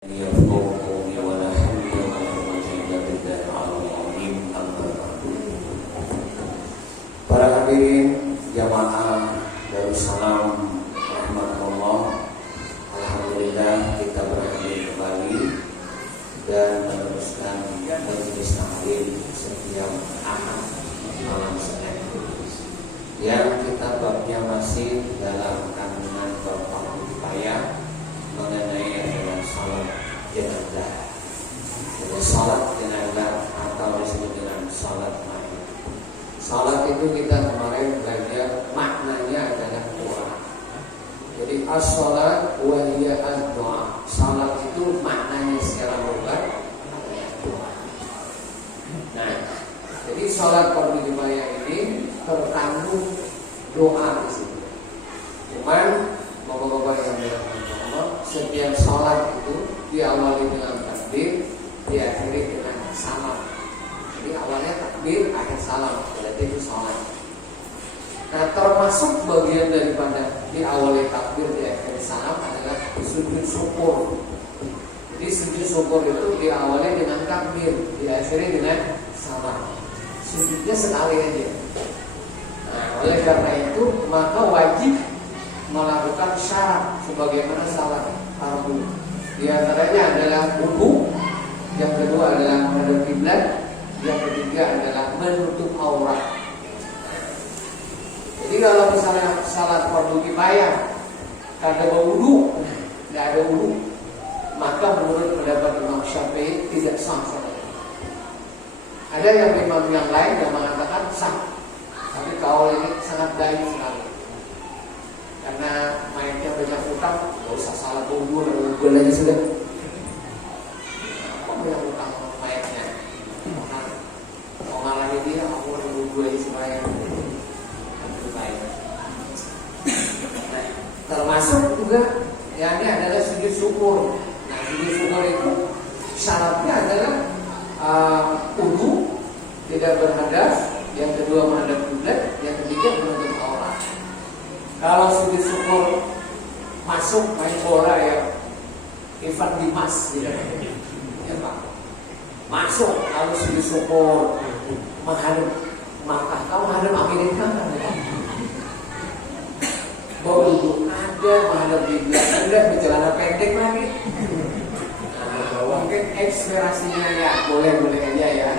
يفقهوا قولي ولا حول ولا قوة إلا بالله العظيم. أما بعد. Para hadirin jamaah Darussalam rahmatullah, alhamdulillah kita berhadir kembali dan meneruskan majelis taklim setiap Ahad malam Senin yang kita babnya masih dalam kandungan bab fardu kifayah mengenai adalah salat jenazah. Jadi salat jenazah atau disebut dengan salat mayit. Salat itu kita kemarin belajar maknanya adalah doa. Jadi as-salat wa hiya ad-doa. Salat itu maknanya secara logat adalah doa. Nah, jadi salat fardu kifayah ini terkandung doa di situ. Cuman bapak-bapak yang dirahmati Allah, setiap salat itu diawali dengan takbir, diakhiri dengan salam. Jadi awalnya takbir, akhir salam, berarti itu salat. Nah, termasuk bagian daripada diawali takbir, diakhiri salam adalah sujud syukur. Jadi sujud syukur itu diawali dengan takbir, diakhiri dengan salam. Sujudnya sekali aja. Nah, oleh karena itu maka wajib melakukan syarat sebagaimana salat fardu. Di antaranya adalah wudu, yang kedua adalah menghadap kiblat, yang ketiga adalah menutup aurat. Jadi kalau misalnya salat fardu kifayah kada berwudu, tidak ada wudu, maka menurut pendapat Imam Syafi'i tidak sah salat. Ada yang imam yang lain yang mengatakan sah, tapi kaul ini sangat baik sekali. Karena mayatnya banyak utang, gak usah salah kubur, kubur aja sudah. Apa banyak utang mayatnya? Mau ngalahin dia, aku kubur aja supaya lebih baik. Nah, termasuk juga yang ini adalah sujud syukur. Nah, sujud syukur itu syaratnya adalah wudu, tidak berhadas, yang kedua menghadap kiblat, yang ketiga menutup aurat. Kalau sujud syukur masuk main bola ya, Ivan Dimas gitu. Ya Pak. Masuk kalau sujud syukur menghadap Makkah, kau menghadap Amerika kan ya? Baru ada menghadap kiblat, ada bercelana pendek lagi. Mungkin ekspresinya ya boleh-boleh aja ya.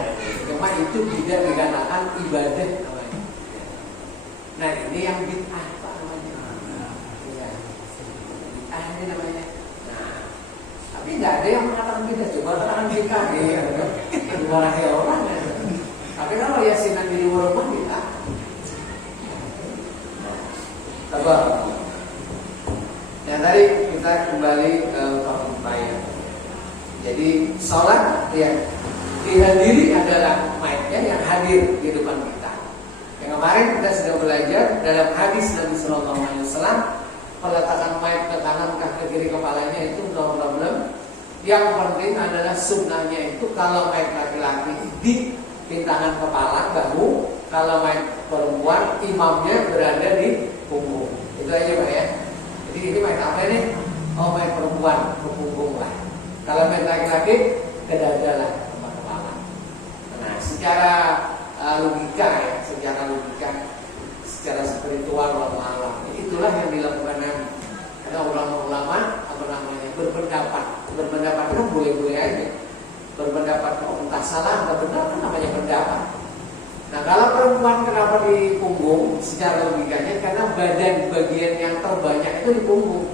Cuma itu tidak dikatakan ibadah namanya. Nah, ini yang bid'ah. Ini namanya. Nah, tapi nggak ada yang mengatakan beda. Coba katakan kita nih, dimarahi orang. Tapi kalau yasinan di luar rumah kita, coba. Yang tadi kita kembali ke fardu kifayah. Jadi sholat yang dihadiri adalah mayatnya yang hadir di depan kita. Yang kemarin kita sudah belajar dalam hadis Nabi Sallallahu Alaihi Wasallam. Peletakan mayat ke kanan ke kiri kepalanya itu no problem. Yang penting adalah sunnahnya itu kalau mayat laki-laki di pintangan kepala bahu, kalau mayat perempuan imamnya berada di punggung. Itu aja Pak ya. Jadi ini mayat apa nih? Oh, mayat perempuan ke punggung lah. Kalau mayat laki-laki ke dada lah, tempat kepala. Nah, secara logika ya, secara spiritual wallahu itulah yang dilakukan Nabi. Karena ulama-ulama berpendapat itu boleh-boleh aja. Berpendapat entah salah atau benar kan namanya pendapat. Nah, kalau perempuan kenapa di punggung? Secara logikanya karena bagian yang terbanyak itu di punggung.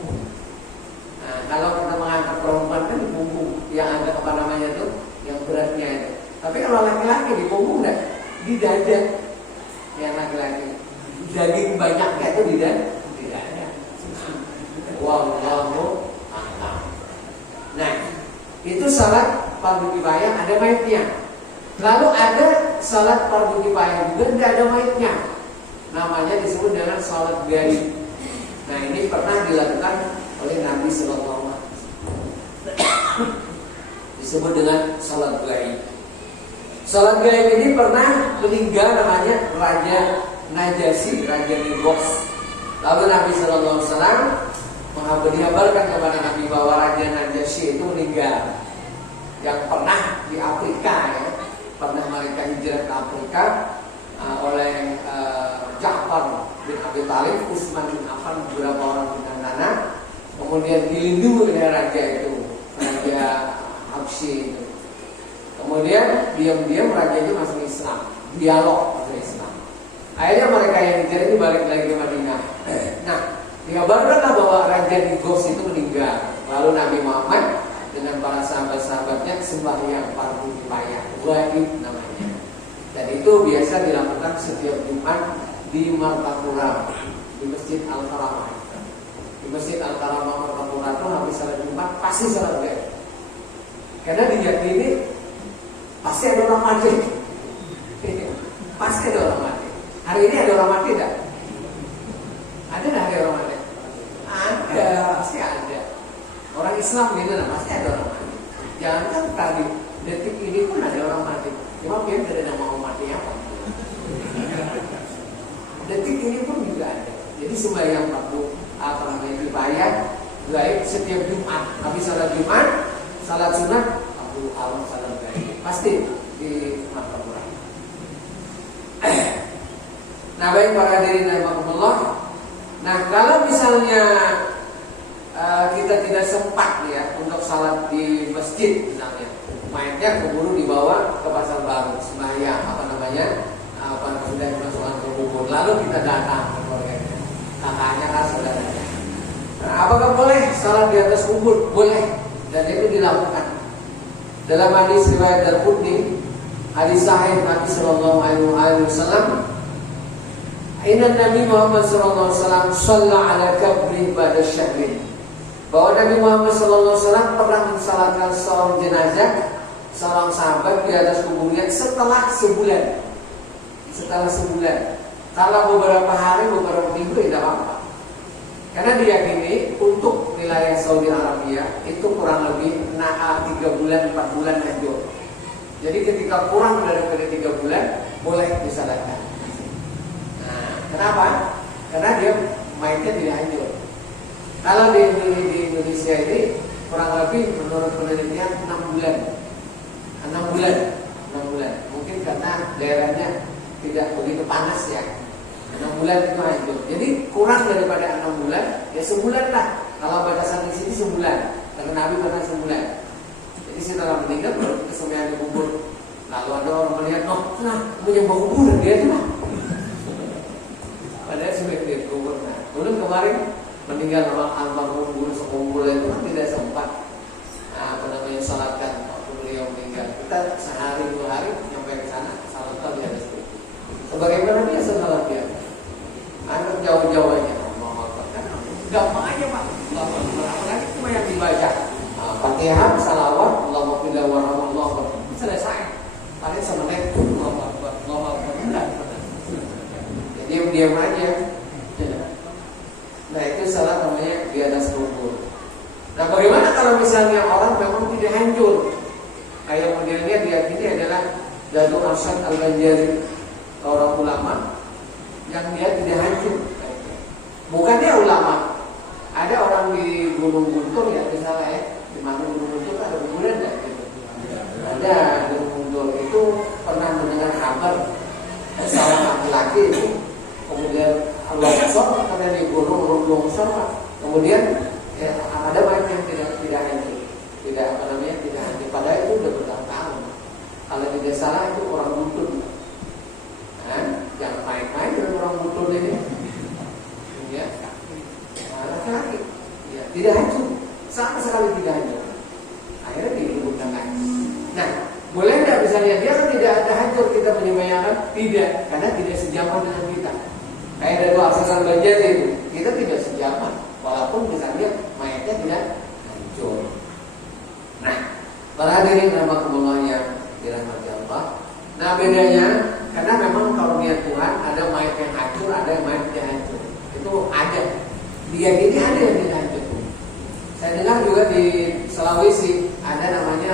Nah, kalau kita mengangkat perempuan kan di punggung, yang agak apa namanya itu, yang beratnya itu. Tapi kalau laki-laki di punggung enggak, di dada. Yang laki-laki daging banyaknya itu di dada. Wallahu a'lam. Nah, itu salat fardu kifayah ada mayatnya. Lalu ada salat fardu kifayah juga tidak ada mayatnya. Namanya disebut dengan salat ghaib. Nah, ini pernah dilakukan oleh Nabi Sallallahu Alaihi Wasallam. Disebut dengan salat ghaib. Salat ghaib ini pernah meninggal namanya Raja Najasyi, Raja Nibos. Lalu Nabi Sallallahu Alaihi Wasallam dihabarkan kepada Nabi bahwa Raja Najasyi itu meninggal, yang pernah di Afrika ya, pernah mereka hijrah ke Afrika oleh Ja'far bin Abi Thalib, Utsman bin Affan, beberapa orang bintang tanah, kemudian dilindungi oleh raja itu, Raja Habsyi itu. Kemudian diam-diam raja itu masuk Islam, dialog masuk Islam. Akhirnya mereka yang hijrah itu balik lagi ke Madinah. Nah, dikabarkanlah bahwa Raja di Gos itu meninggal. Lalu Nabi Muhammad dengan para sahabat-sahabatnya sembahyang fardu kifayah, wajib namanya. Dan itu biasa dilakukan setiap Jumat di Martapura, di Masjid Al-Karamah. Di Masjid Al-Karamah Martapura itu habis salat Jumat pasti salat gaib. Karena diyakini pasti ada orang mati. Pasti ada orang mati. Hari ini ada orang mati tidak? Ada nggak hari orang mati? Ada, pasti ada. Orang Islam gitu lah, pasti ada orang mati. Jangan kan tadi detik ini pun ada orang mati. Cuma dia tidak ada mau mati apa? Detik ini pun juga ada. Jadi sembahyang fardu kifayah gaib setiap Jumat. Habis salat Jumat, salat sunat, Abu Alam salat gaib. Pasti di Martapura. Nah, baik para hadirin rahimakumullah. Nah, kalau misalnya kita tidak sempat ya untuk salat di masjid misalnya, mayatnya keburu dibawa ke pasar baru, sembahyang sudah dimasukkan ke kubur, lalu kita datang ke keluarganya, kakaknya kan saudaranya. Nah, apakah boleh salat di atas kubur? Boleh, dan itu dilakukan. Dalam hadis riwayat Al-Qudni, hadis sahih Nabi sallallahu alaihi wasallam, Inna Nabi Muhammad sallallahu alaihi wasallam shalla ala kabri pada syahrin. Bahwa Nabi Muhammad sallallahu alaihi wasallam pernah mensalatkan seorang jenazah, seorang sahabat di atas kuburnya setelah sebulan. Setelah sebulan. Kalau beberapa hari, beberapa minggu tidak apa-apa. Karena diyakini untuk wilayah Saudi Arabia itu kurang lebih 3 bulan, 4 bulan hancur. Jadi ketika kurang daripada 3 bulan boleh disalatkan. Kenapa? Karena dia mayatnya tidak hancur. Kalau di Indonesia ini kurang lebih menurut penelitian 6 bulan. 6 bulan. Mungkin karena daerahnya tidak begitu panas ya. 6 bulan itu hancur. Jadi kurang daripada 6 bulan, ya sebulan lah. Kalau batasan di sini sebulan. Karena Nabi pernah sebulan. Jadi setelah meninggal baru kesembahyang di kubur. Lalu ada orang melihat, menyembah kubur dia itu lah. Padahal sudah dikubur. Nah, kemudian kemarin meninggal almarhum guru sekumpul itu kan tidak sempat salatkan waktu beliau meninggal. Kita sehari 2 hari sampai ke sana salatkan di atas kubur. Sebagaimana biasa salat dia. Anak jauh-jauh aja. Gampang aja Pak. Apalagi cuma yang dibaca. Fatihah, salawat, Allahumma fillah warahmatullah. Selesai. Paling semenit Allahu Akbar. Diam-diam aja. Nah, itu salat namanya di atas kubur. Nah, bagaimana kalau misalnya orang memang tidak hancur? Kayak modelnya diyakini adalah Datuk Arsyad Al-Banjari, orang ulama yang dia tidak hancur. Bukan dia ulama. Ada orang di Gunung Guntur ya, misalnya di mana Gunung Guntur ada kuburan enggak gitu. Ada di Gunung Guntur itu pernah mendengar kabar seorang laki-laki itu kemudian longsor, karena di gunung longsor, kemudian ada mayat yang tidak hancur, tidak hancur. Padahal itu udah bertahun-tahun. Kalau tidak salah itu orang Buntun. Jangan main-main dengan orang Buntun ini. Ya, laki-laki, ya, tidak hancur, sama sekali tidak hancur. Akhirnya dihubungkan lagi. Nah, boleh tidak misalnya dia kan tidak ada hancur kita menyembahyangkan? Tidak, karena tidak sejaman dengan kita. Kayak dari Arsyad Al-Banjari itu, kita tidak sejaman, walaupun misalnya mayatnya tidak hancur. Nah, para hadirin rahimakumullah yang dirahmati Allah. Nah, bedanya karena memang kalau niat Tuhan ada mayat yang hancur, ada yang mayat tidak hancur. Itu ada. Dia ini ada yang tidak hancur. Saya dengar juga di Sulawesi ada namanya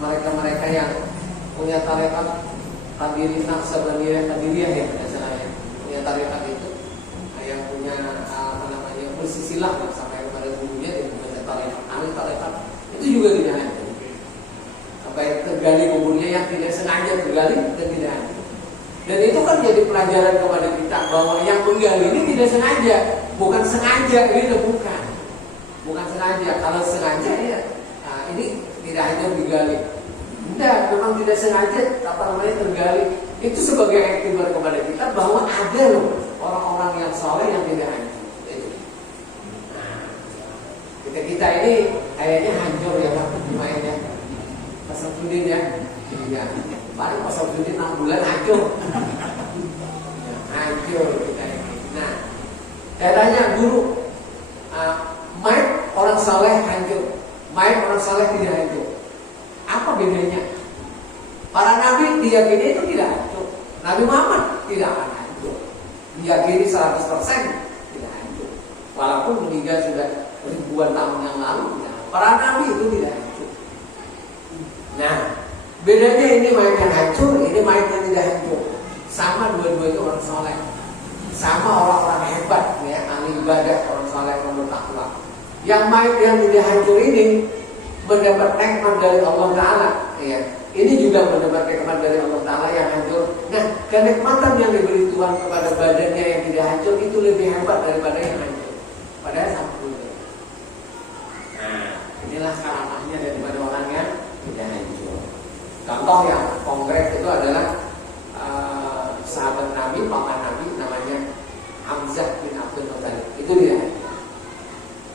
mereka-mereka yang punya tarekat Qadiriyah Qadiriyah ya, misalnya punya tarekat itu yang punya bersilsilah sampai kepada tidak sengaja tergali dan tidak hancur. Dan itu kan jadi pelajaran kepada kita bahwa yang menggali ini tidak sengaja, bukan sengaja, ini bukan sengaja. Kalau sengaja ya, nah ini tidak hanya digali. Tidak, memang tidak sengaja tergali. Itu sebagai iktibar kepada kita bahwa ada loh orang-orang yang soleh yang tidak hancur. Nah, kita ini kayaknya hancur ya Pak, lumayan ya. Pasal Sudin ya, iya. Paling pasal Sudin 6 bulan hancur. Ya, hancur kita ini. Nah, saya tanya guru, Mike orang soleh hancur, Mike orang soleh tidak hancur. Apa bedanya? Para nabi diyakini itu tidak hancur. Nabi Muhammad tidak akan hancur. Diyakini 100% tidak hancur. Walaupun meninggal sudah ribuan tahun yang lalu, para nabi itu tidak hancur. Nah, bedanya ini mayat yang hancur, ini mayat yang tidak hancur. Sama dua-duanya orang soleh. Sama orang-orang hebat, ya, ahli ibadah, orang soleh, orang bertakwa. Yang mayat yang tidak hancur ini mendapat nikmat dari Allah Ta'ala, ya. Ini juga mendapat nikmat dari Allah Ta'ala yang hancur. Nah, kenikmatan yang diberi Tuhan kepada badannya yang tidak hancur itu lebih hebat daripada yang hancur. Padahal sama dulu. Nah, inilah karamahnya daripada orang yang tidak hancur. Contoh yang konkret itu adalah sahabat Nabi, paman Nabi, namanya Hamzah bin Abdul Muttalib. Itu dia.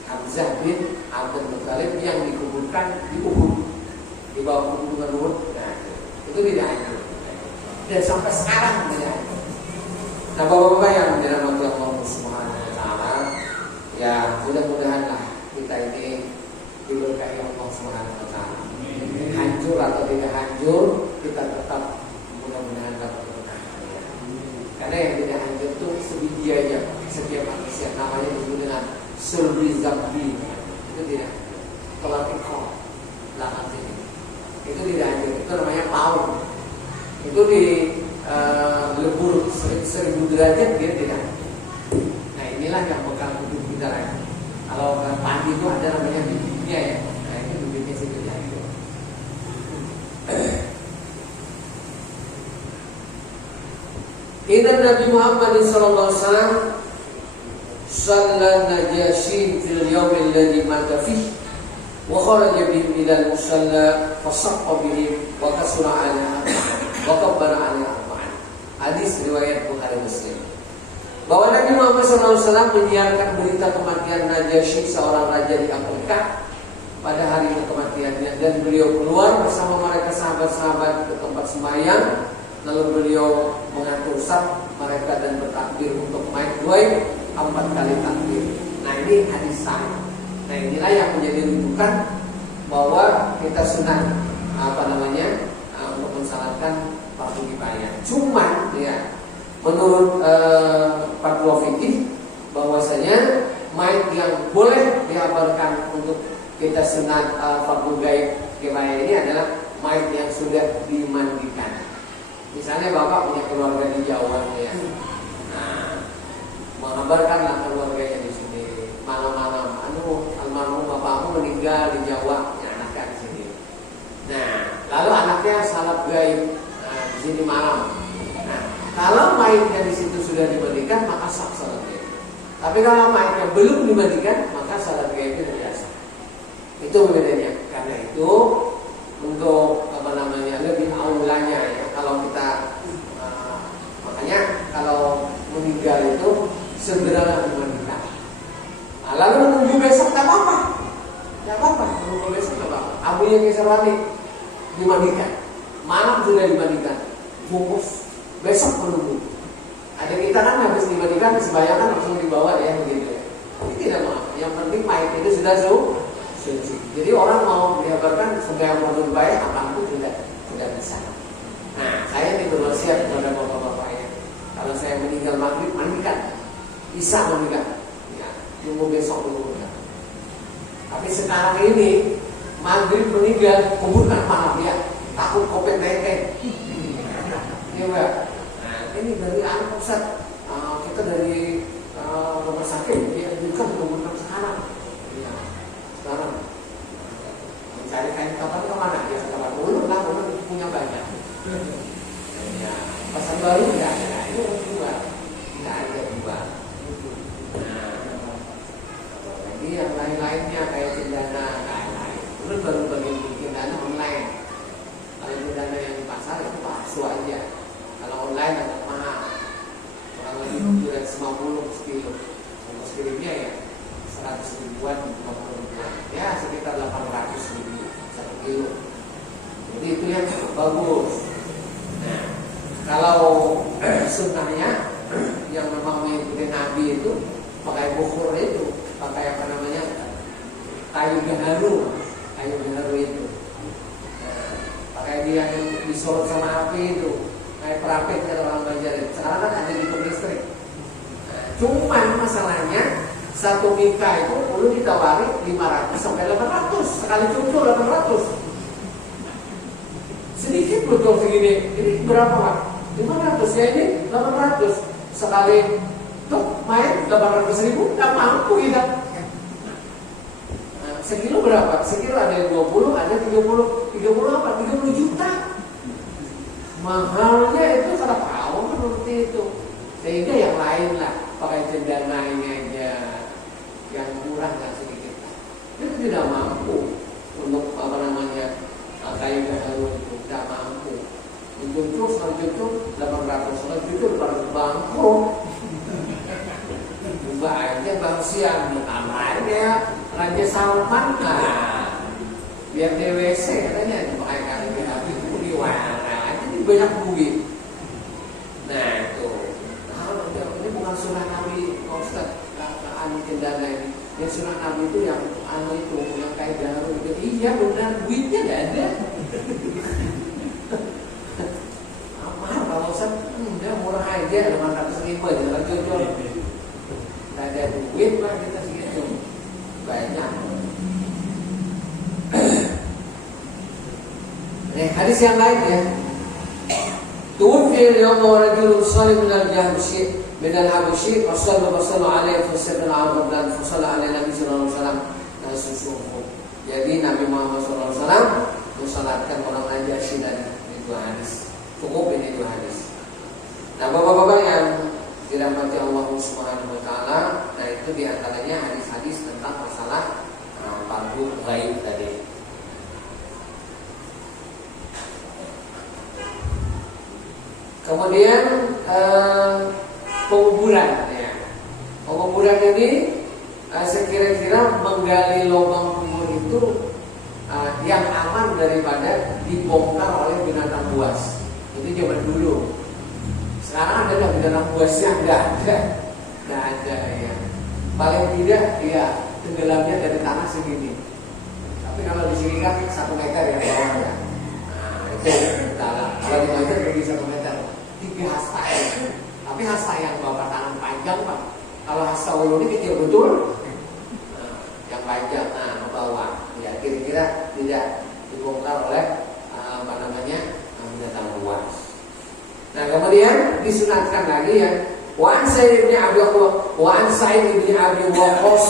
Hamzah bin Abdul Muttalib yang dikuburkan di Uhud, di bawah gunung Uhud. Nah, itu tidak hancur. Dan sampai sekarang tidak hancur. Nah, bapak-bapak yang dirahmati Allah Subhanahu wa Ta'ala, ya mudah-mudahanlah kita ini diberkahi Allah Subhanahu wa Ta'ala. Hancur atau tidak hancur, kita tetap mudah-mudahan dapat berkah. Karena yang tidak hancur itu sebiji aja. Setiap manusia namanya disebut dengan sulbi zabbi. Itu tidak telat ikut belakang sini. Itu tidak hancur. Itu namanya paun. Itu di lebur 1000 derajat dia tidak. Nah, inilah yang bekal hidup kita ya. Kalau padi itu ada namanya bibitnya ya. Nah, ini bibitnya sih tidak hancur. Inna Nabi Muhammad sallallahu alaihi wasallam shalla Najashin fil yawm alladhi mata fihi wa kharaja bihim ila al-musalla fa saqqa bihim wa kasura ala wa kabbara ala arba'in. Hadis riwayat Bukhari Muslim. Bahwa Nabi Muhammad SAW menyiarkan berita kematian Najasyi, seorang raja di Afrika, pada hari kematiannya, dan beliau keluar bersama mereka sahabat-sahabat ke tempat sembahyang. Lalu beliau mengatur saf mereka dan bertakbir untuk main duai 4 kali takbir. Nah, ini hadis sahih. Nah, inilah yang menjadi rujukan bahwa kita sunat untuk mensalatkan fardu kifayah. Cuman ya menurut fatwa fikih bahwasanya mayit yang boleh dihabarkan untuk kita sunat fardu kifayah ini adalah mayit yang sudah dimandikan. Misalnya bapak punya keluarga di Jawa ya, nah menghabarkanlah keluarganya di sini malam-malam. Almarhum bapakmu meninggal di Jawa, ya, anaknya di sini. Nah, lalu anaknya salat gaib di sini malam. Nah, kalau mayitnya di situ sudah dimandikan, maka sah salat gaib. Tapi kalau mayitnya belum dimandikan, maka salat gaib itu biasa. Itu bedanya. Karena itu untuk lebih aulanya ya, kalau kita makanya kalau meninggal itu segera dimandikan. Nah, lalu menunggu besok tak apa-apa. Menunggu besok tak apa-apa. Abunya Kisarwati dimandikan. Malam sudah dimandikan. Bungkus. Besok menunggu. Ada kita kan habis dimandikan, sembahyang langsung dibawa ya begitu. Ini tidak apa. Yang penting mayat itu sudah suci. Jadi orang mau dihabarkan sembahyang fardu kifayah apapun tidak bisa. Nah, saya ini berwasiat kepada bapak-bapak ya. Kalau saya meninggal maghrib, mandikan. Isya mandikan. Ya, tunggu besok dulu. Ya. Tapi sekarang ini maghrib meninggal, kuburkan malam ya. Takut COVID-19. Iya, Mbak. Nah, ini dari anak Ustaz. Kita dari rumah sakit dianjurkan kuburkan sekarang. Ya, sekarang. Mencari kain kapan kemana? Ya, kapan dulu lah, punya banyak. kilo. Jadi itu yang bagus. Nah, kalau sunnahnya yang memang mengikuti Nabi itu pakai bukhur itu, pakai apa namanya, kayu gaharu itu. Nah, pakai dia yang disorot sama api itu, kayak perapit kata orang Banjar. Sekarang kan ada di listrik. Nah, cuman masalahnya satu mika itu dulu ditawari 500 sampai 800, sekali cucur 800. Sedikit betul segini. Ini berapa Pak? 500 ya, ini 800. Sekali tuh main 800.000, nggak mampu kita. Nah, sekilo berapa? Sekilo ada yang 20, ada 30 apa? 30 juta. Mahalnya itu salah tahu seperti itu. Sehingga yang lain lah pakai cendana ini aja, yang murah nggak sedikit. Itu tidak mampu untuk apa namanya kayu gaharu itu, tidak mampu. Mencucuk, sekali cucuk 800, sekali cucuk 800, bangkrut. Juga aja bang siang, namanya Raja Salman lah. Biar DWC katanya pakai kayu gaharu itu diwarna, jadi banyak duit. Nah itu, ini bukan sunnah Nabi, Ustaz, anu cendana ini. Yang sunnah Nabi itu yang anu itu, yang kayu gaharu itu. Iya benar, duitnya nggak ada. Kalau Ustaz, udah murah aja, 800.000 aja, jangan jual. Nggak ada duit lah kita segitu, banyak. Hadis yang lain ya. Tuwfiya al-yawma rajulun salih min al-Jahshi min al-Habashi wa sallallahu alaihi wasallam al-Abdan fa sallallahu alaihi Nabi sallallahu alaihi wasallam. Jadi Nabi Muhammad sallallahu alaihi wasallam mensalatkan orang Najasyi dan itu hadis. Cukup ini 2 hadis. Nah, bapak-bapak yang dirahmati Allah Subhanahu wa taala, nah itu diantaranya hadis-hadis tentang masalah fardu ghaib tadi. Kemudian penguburan ya. Penguburan ini sekira-kira menggali lubang kubur itu yang aman daripada dibongkar oleh binatang buas. Itu zaman dulu. Sekarang ada nggak binatang buasnya? Nggak ada ya. Paling tidak ya tenggelamnya dari tanah segini. Tapi kalau di sini kan 1 meter ya bawahnya. Nah itu dalam. Kalau di Banjar lebih 1 meter. 3 hasta ya. Tapi hasta yang bawa tangan panjang Pak. Kalau hasta ulu ini kecil betul. Nah, yang panjang ke bawah. Ya kira-kira tidak dibongkar oleh apa namanya binatang buas. Nah kemudian disunatkan lagi ya. Wa an Sa'id bin Abi Waqqas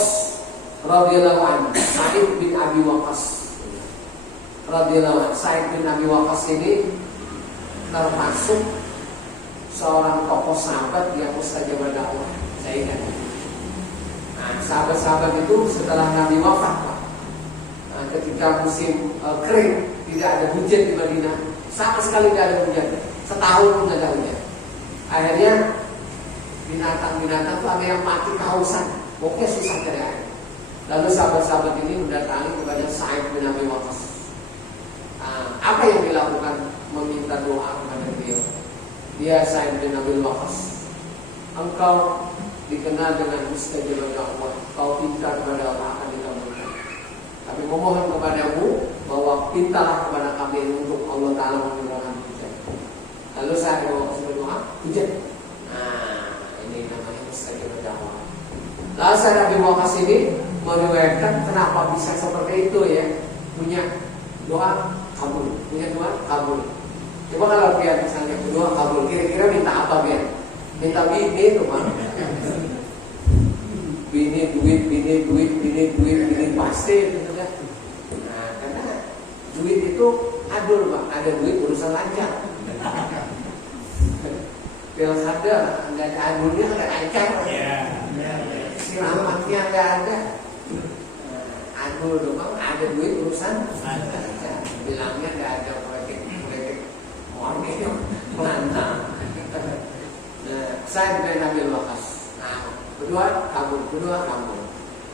radhiyallahu anhu. Sa'id bin Abi Waqqas radhiyallahu anhu. Sa'id bin Abi Waqqas ini termasuk seorang tokoh sahabat yang mustajab dakwah. Saya ingat. Nah, sahabat-sahabat itu setelah Nabi wafat, Pak. Nah, ketika musim kering, tidak ada hujan di Madinah, sama sekali tidak ada hujan. Setahun pun tidak ada hujan. Akhirnya binatang-binatang itu ada yang mati kehausan, pokoknya susah cari air. Lalu sahabat-sahabat ini mendatangi kepada Sa'id bin Abi Waqqas. Apa yang dilakukan? Meminta doa kepada beliau. Dia Sa'id bin Abi Waqqas, engkau dikenal dengan mustajab dakwah, kau pinta kepada Allah akan dikabulkan. Kami memohon kepadamu bahwa pintalah kepada kami untuk Allah Ta'ala menurunkan hujan. Lalu saya berdoa, hujan. Nah, ini namanya mustajab dakwah. Lalu Sa'id bin Abi Waqqas ini meriwayatkan kenapa bisa seperti itu ya. Punya doa kabul, punya doa kabul. Coba kalau dia misalnya berdoa kabul, kira-kira minta apa dia? Minta bini itu Pak. Bini duit pasti itu kan. Nah, karena duit itu adul Pak, ada duit urusan lancar. Pilkada nggak ada adulnya, nggak lancar. Siramatnya nggak ada. Adul doang, ada duit urusan lancar. Bilangnya nggak ada politik mantap. Nah, saya bin Abi Waqqas. Nah, kedua kabur.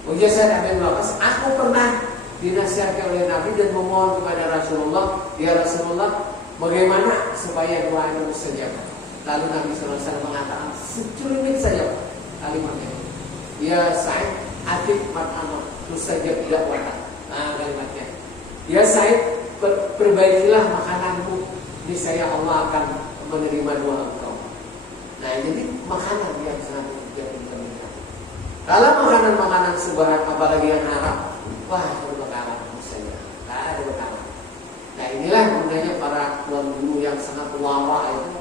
Ujar saya bin Waqqas, aku pernah dinasihatkan oleh Nabi dan memohon kepada Rasulullah, ya Rasulullah, bagaimana supaya doa itu mustajab? Lalu Nabi SAW mengatakan seculimit saja kalimatnya, ya Sa'id atik mat'amah mustajab tidak watak. Nah kalimatnya, ya Sa'id perbaikilah makananmu, niscaya Allah akan menerima doa engkau. Nah jadi makanan yang sangat jadi penting. Kalau makanan-makanan subhan apalagi yang haram, wah itu bakalan mustajab, tak ada bakalan. Nah inilah gunanya para tuan guru yang sangat wara itu,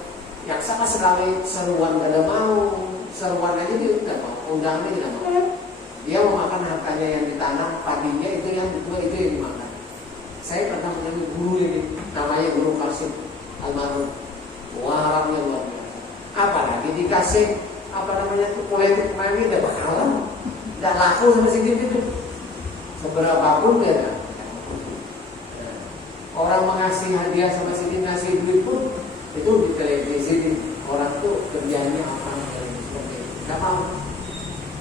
yang sama sekali seruan gak ada mau, seruan aja dia tidak mau, undangannya tidak mau. Dia mau makan hartanya yang ditanam, padinya itu yang dimakan. Saya pernah menemui guru ini, namanya Guru Qasim almarhum, waramnya luar biasa. Apalagi dikasih tuh politik mami tidak bakalan, tidak laku sama sedikit itu. Seberapapun ya. Orang mengasih hadiah sama sedikit ngasih duit pun itu di televisi orang tuh kerjanya apa seperti itu. Tidak mau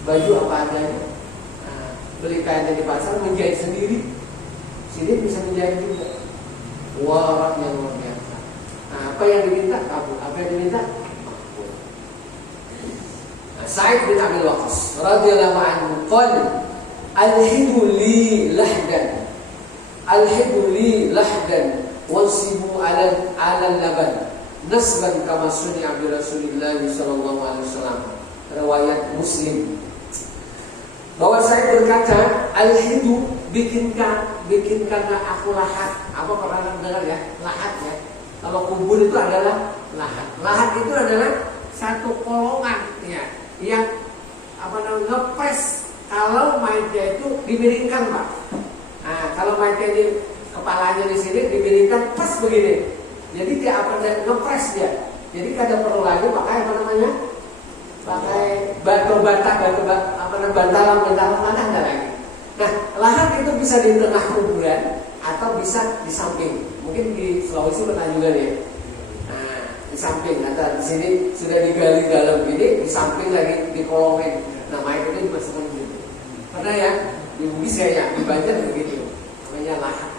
baju apa adanya, beli kainnya di pasar menjahit sendiri, sini bisa menjahit juga. Wah yang luar biasa. Nah, apa yang diminta kabul, apa yang diminta makbul. Sa'id bin Abi Waqqas radhiyallahu anhu qala alhidu li lahdan wasibu ala laban nasban kama suni'a bi Rasulillah sallallahu alaihi wasallam. Riwayat Muslim. Bahwa saya berkata alhidu bikinkanlah aku lahat. Apa pernah dengar ya? Lahat ya. Kalau kubur itu adalah lahat. Lahat itu adalah satu kolongan ya, yang ngepres kalau mayatnya itu dimiringkan, Pak. Nah, kalau mayatnya di kepalanya di sini dimiringkan pas begini. Jadi dia ngepres dia. Jadi kada perlu lagi pakai pakai bantalan mana ada lagi. Nah, lahat itu bisa di tengah kuburan atau bisa di samping. Mungkin di Sulawesi pernah juga nih. Nah, di samping atau di sini sudah digali dalam ini, di samping lagi dikolongin. Namanya itu dimasukkan gitu. Pernah ya? Di Bugis ya, di Banjar begitu. Namanya lahat.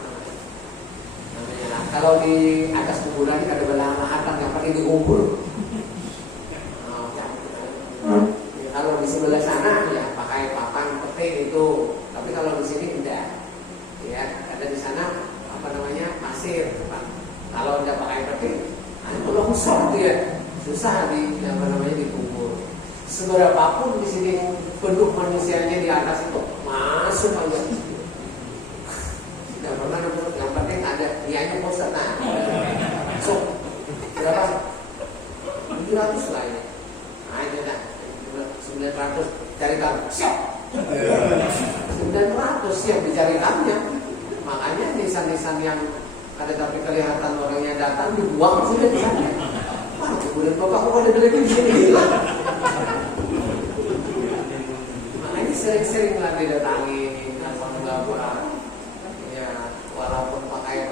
Namanya lahat. Kalau di atas kuburan ada belahan lahatan yang pakai dikumpul. Kalau di sebelah sana ya pakai papan peti itu, tapi kalau di sini tidak, ya ada di sana pasir. Kalau tidak pakai peti, itu longsor dia, susah dikubur. Seberapapun di sini penduduk manusianya di atas itu masuk aja. Tidak pernah nemu, yang penting ada dianya poster. Nah, masuk berapa? 700 lah ini. Nah itu dah 900 cari kamu siap. 900 siap dicari kamunya. Makanya nisan-nisan yang ada tapi kelihatan orangnya datang dibuang sudah di sana. Wah, kemudian bapak kok ada di sini hilang. Makanya sering-sering lah didatangi apa ya, walaupun pakai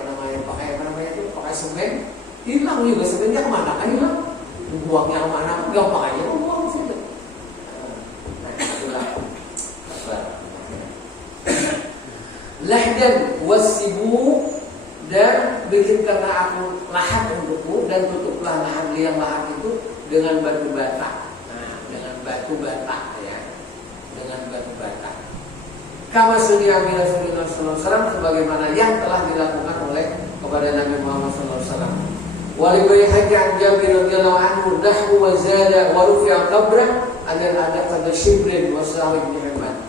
pakai semen, hilang juga semennya kemana kan hilang. Buangnya kemana gampang aja buang sudah. Nah, itulah lahdan wasibu, dan bikinkanlah aku lahat untukmu dan tutuplah lahat liang lahat itu dengan batu bata. Nah, dengan batu bata ya, dengan batu bata. Kama sunnah Rasulullah sallallahu alaihi wasallam, sebagaimana yang telah dilakukan oleh kepada Nabi Muhammad sallallahu alaihi wasallam. Wali Baihaqi an Jabir radhiyallahu anhu nahwu wa zada wa rufi'a qabrah ada pada Shibrin wa Sahih bin Hibban.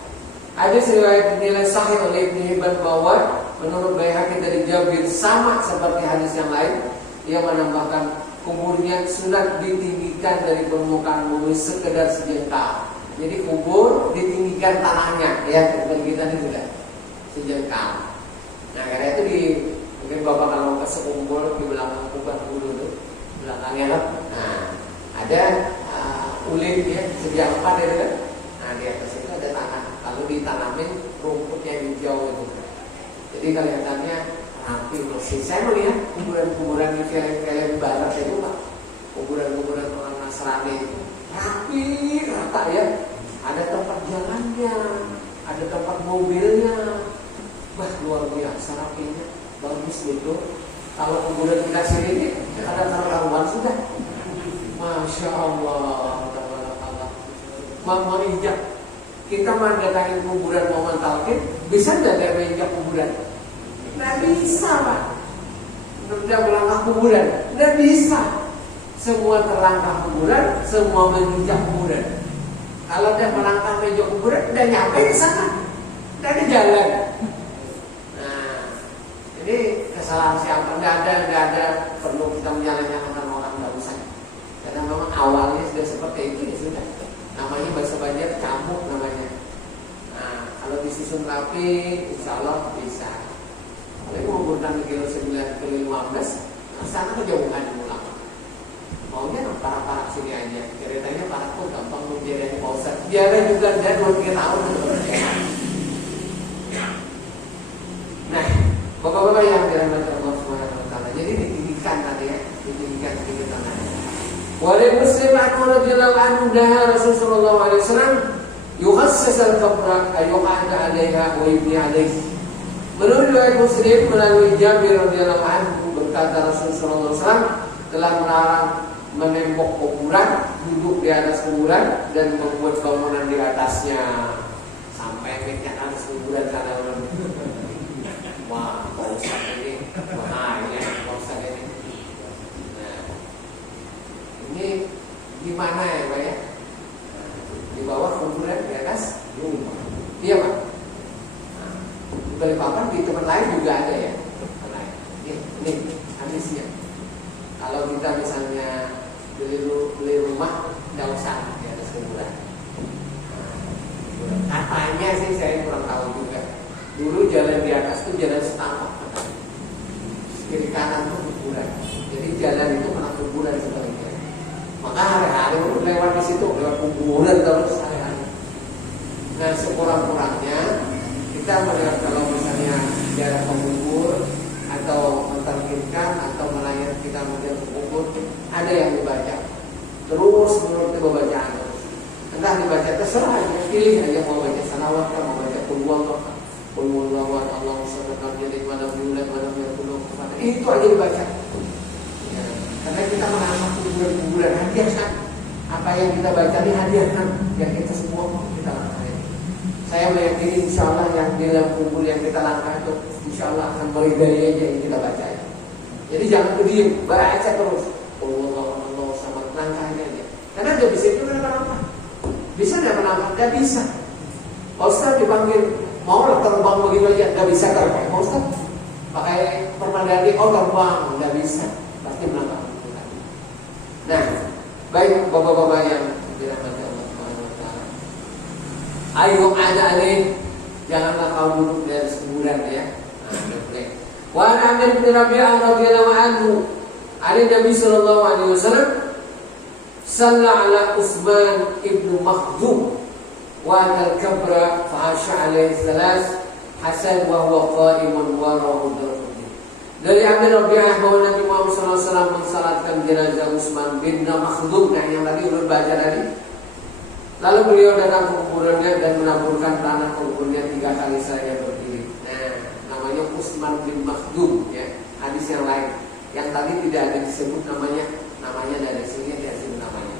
Ada riwayat dinilai sahih oleh Ibnu Hibban bahwa menurut Baihaqi dari Jabir sama seperti hadis yang lain, ia menambahkan kuburnya sunat ditinggikan dari permukaan bumi sekedar sejengkal. Jadi kubur ditinggikan tanahnya, ya seperti kita ini sudah sejengkal. Nah karena itu mungkin bapak kalau ke sekumpul di belakang kubur dulu tuh, belakangnya lah. Nah ada ulin ya sejak 4 ya kan. Nah di atas itu ada tanah, lalu ditanamin rumputnya hijau itu. Jadi kelihatannya rapi bersih. Saya melihat kuburan-kuburan di film-film barat itu Pak, kuburan-kuburan orang Nasrani itu rapi, rata ya. Ada tempat jalannya, ada tempat mobilnya. wah luar biasa rapinya, bagus gitu. Kalau kuburan kita sini ada karuan sudah, masya Allah, mau injak. Kita mendatangi kuburan mau mentalkin, bisa nggak ada menginjak kuburan? Nggak bisa Pak. Udah melangkah kuburan, nggak bisa. Semua terlangkah kuburan, semua menginjak kuburan. Kalau dia melangkah menginjak kuburan, udah nyampe di sana, udah di jalan. Nah, ini kesalahan siapa? Nggak ada perlu kita menyalahkan orang, nggak usah. Karena memang awalnya sudah seperti itu ya sudah. Namanya bahasa Banjar camuk namanya. Nah, kalau disusun rapi, insya Allah bisa. Kalau mau bertanding kilo 9 kilo 15, nah sana kejauhan pulang. Maunya para sini aja. Ceritanya para pun gampang menjadi pausan. Biarnya juga dia 2-3 tahun. Nah, bapak-bapak yang dirahmati Allah Subhanahu wa taala. Jadi ditinggikan tadi ya, ditinggikan sedikit tangannya. Wali Muslim radhiyallahu anhu daha Rasulullah sallallahu alaihi wasallam yukhassas al-qabra ayyuqada 'alaiha wa yubni 'alaihi. Menurut riwayat Muslim melalui Jabir radhiyallahu anhu berkata Rasulullah sallallahu alaihi wasallam telah melarang menembok kuburan, duduk di atas kuburan dan membuat bangunan di atasnya. Sampai ke atas kuburan karena orang wah, bangsa ini bahaya bangsa ini. Ini gimana ya Pak ya? Di bawah kuburan, di atas rumah. Iya Pak. Nah, di Balikpapan di tempat lain juga ada ya. Ini hadisnya. Kalau kita misalnya beli rumah, nggak usah di atas kuburan. Nah, katanya sih saya kurang tahu juga. Dulu jalan di atas itu jalan setapak. Kiri kanan itu kuburan. Jadi jalan itu kena kuburan sebaliknya. Maka hari-hari lewat di situ, lewat kuburan terus hari-hari. Nah, sekurang-kurangnya kita melihat kalau misalnya jarak pengubur atau mentarkinkan atau melayani kita melihat kubur, ada yang dibaca. Terus menurut bacaan terus. Entah dibaca terserah aja, pilih aja mau baca salawat, mau baca qul Allahu samad jadi mana bulan mana berpuluh itu aja dibaca. Karena kita menambah kuburan hadiahkan apa yang kita baca ini hadiahkan yang kita semua kita lakukan. Saya meyakini insya Allah yang di dalam kubur yang kita langkah itu insya Allah akan meridai aja yang kita baca. Jadi jangan diam, baca terus. Allah sama langkahnya aja. Karena nggak bisa itu kenapa? Bisa nggak menambah? Nggak bisa. Pak Ustaz dipanggil mau terbang begitu aja nggak bisa terbang. Pak Ustaz pakai permadani terbang nggak bisa. Pasti menambah. Nah, baik bapak-bapak yang dirahmati Allah Subhanahu wa taala. Ayo ada nih, janganlah kau duduk di atas kuburan ya. Wa an Amr bin Rabi'ah radhiyallahu anhu, ali Nabi sallallahu alaihi wasallam salla ala Utsman ibn Makhdum wa al-kabra fa asha alaihi salas hasan wa huwa qa'imun wa rahu. Dari Amr Rabi'ah bahwa Nabi Muhammad SAW mensalatkan jenazah Utsman bin Makhdum yang tadi udah baca tadi. Lalu beliau datang ke kuburannya dan menaburkan tanah kuburnya 3 kali saja berdiri. Nah, namanya Utsman bin Makhdum ya. Hadis yang lain yang tadi tidak ada disebut namanya dari sini tidak disebut namanya.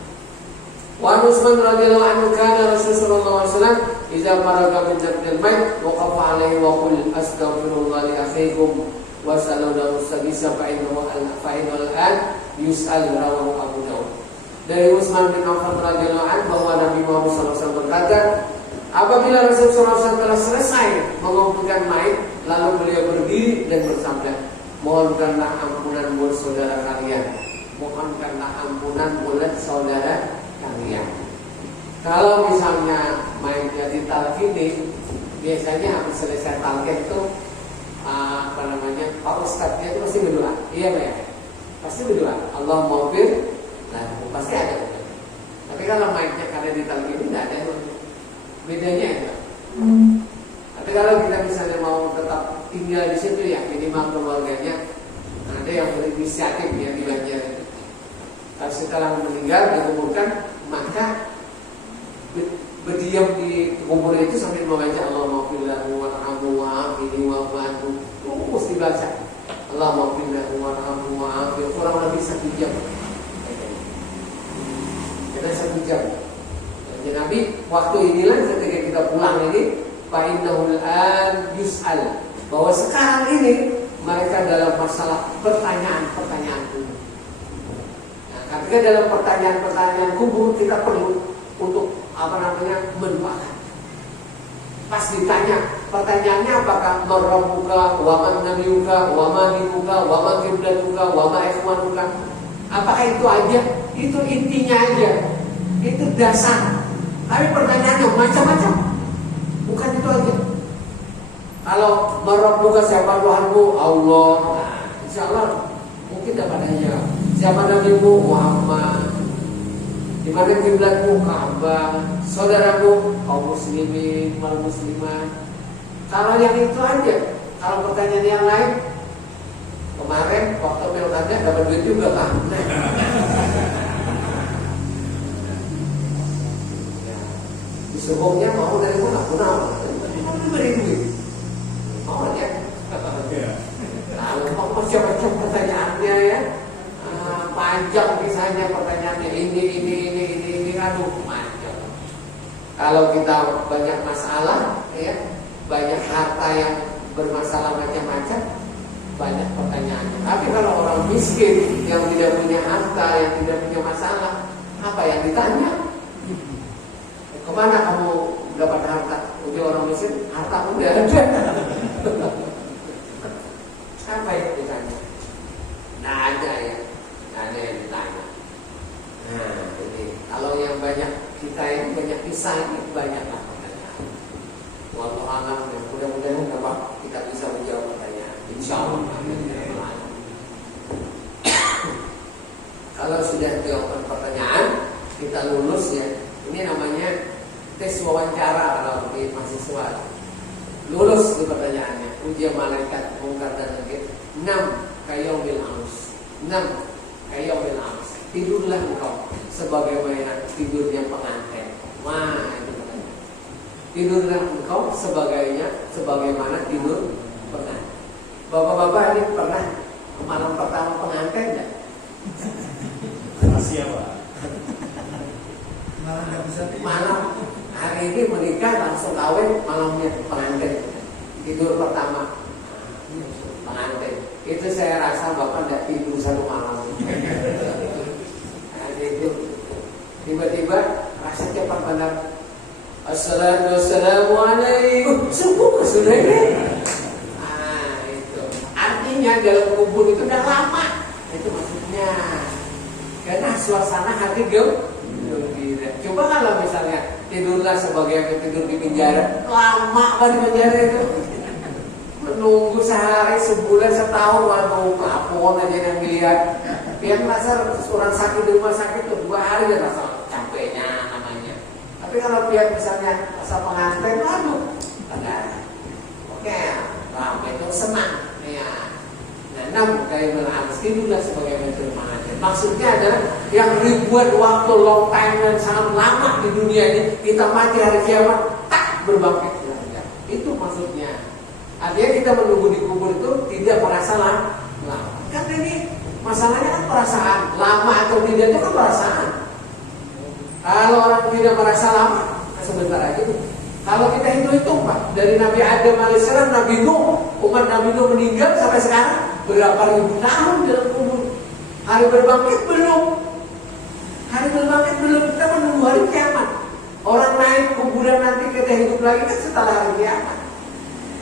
Wa Utsman radhiyallahu anhu kana Rasulullah SAW idza faraga min dafnil mayt waqafa alaihi wa qul astaghfirullah li akhikum wasallallahu sabisa fa'innahu al-an yus'al rawahu Abu Dawud. Dari Utsman bin Affan radhiyallahu anhu bahwa Nabi Muhammad SAW berkata, apabila Rasulullah SAW telah selesai mengumpulkan mayit, lalu beliau berdiri dan bersabda, mohonkanlah ampunan buat saudara kalian, mohonkanlah ampunan buat saudara kalian. Kalau misalnya mayitnya ditalkini, biasanya habis selesai talkin itu Pak Ustadznya itu pasti berdoa, iya Pak ya? Pasti berdoa, Allah maghfir, nah pasti ada. Tapi kalau mayitnya karena ditalkin tidak ada bedanya ya. Tapi kalau kita misalnya mau tetap tinggal di situ ya minimal keluarganya ada yang berinisiatif ya di Banjar itu. Kalau setelah meninggal dikuburkan maka berdiam di kubur itu sambil membaca Allah maghfir lahu warhamhu warhamhu wa'afini wa'fu terus dibaca. Allahumma qina warhamhu wa'afi, kurang lebih 1 jam. Karena 1 jam. Jadi Nabi waktu inilah ketika kita pulang ini, fa innahul an yus'al, bahwa sekarang ini mereka dalam masalah pertanyaan-pertanyaan kubur. Nah, ketika dalam pertanyaan-pertanyaan kubur kita perlu untuk mendoakan. Pas ditanya pertanyaannya apakah marabbuka wa man nabiyuka wa ma dinuka wa ma qiblatuka wa ma ikhwanuka, apakah itu aja? Itu intinya aja, itu dasar. Tapi pertanyaannya macam-macam, bukan itu aja. Kalau marabbuka siapa Tuhanmu? Allah. Nah, insya Allah mungkin dapat aja. Siapa nabimu? Muhammad. Di mana kiblatmu? Ka'bah. Saudaramu kaum muslimin, wal muslimat. Kalau yang itu aja. Kalau pertanyaan yang lain, kemarin waktu pilkada dapat duit juga kan? Disuruhnya mau dari mana? Mau diberi duit. Mau aja. Kalau mau macam-macam pertanyaannya ya, panjang misalnya pertanyaannya ini, aduh panjang. Kalau kita banyak masalah, ya, banyak harta yang bermasalah macam-macam, banyak pertanyaannya. Tapi kalau orang miskin yang tidak punya harta, yang tidak punya masalah, apa yang ditanya? Kemana kamu dapat harta? Udah orang miskin, harta udah ada. Apa yang ditanya? Nah ada ya, nggak ada yang ditanya. Nah jadi kalau yang banyak kita yang banyak kisah ini banyaklah pertanyaan. Wallahu a'lam. Mudah-mudahan dapat kita bisa menjawab pertanyaan. Insya Allah. Kalau sudah jawaban pertanyaan kita lulus ya. Ini namanya tes wawancara kalau di mahasiswa. Lulus di pertanyaannya. Ujian malaikat mungkar dan nakir. 6 kayaumil ams. 6 kayaumil ams. Tidurlah engkau sebagaimana tidurnya pengantin. Wah itu pertanyaan. Tidurlah engkau sebagaimana tidur pengantin. Bapak-bapak ini pernah ke malam pertama pengantin enggak? Masih apa? Malam hari ini menikah langsung kawin, malamnya pengantin. Tidur pertama pengantin. Itu saya rasa bapak tidak tidur 1 malam. Nah, itu tiba-tiba rasa cepat benar. Assalamualaikum. Subuh sudah ini. Nah itu artinya dalam kubur itu udah lama. Itu maksudnya. Karena suasana hati gembira. Coba kalau misalnya tidurlah sebagai tidur di penjara, lama kan di penjara itu. Menunggu sehari, sebulan, setahun, waduh kapon aja yang dilihat. Yang masa orang sakit di rumah sakit tuh 2 hari ya rasa capeknya namanya. Tapi kalau pihak misalnya rasa pengantin, waduh, enggak. Oke, ramai itu senang. Ya. Nah, 6 kayak harus tidurlah sebagai menteri pengantin. Maksudnya adalah yang ribuan waktu long time dan sangat lama di dunia ini, kita mati hari kiamat tak berbangkit lagi. Itu maksudnya. Artinya kita menunggu di kubur itu tidak merasa lama. Kan ini masalahnya kan perasaan. Lama atau tidak itu kan perasaan. Kalau orang tidak merasa lama, sebentar aja. Kalau kita hitung Pak, dari Nabi Adam alaihissalam, Nabi Nuh, umat Nabi Nuh meninggal sampai sekarang berapa ribu tahun dalam kubur. Hari berbangkit belum. Hari berbangkit belum. Kita menunggu hari kiamat. Orang naik kuburan nanti kita hidup lagi kan setelah hari kiamat.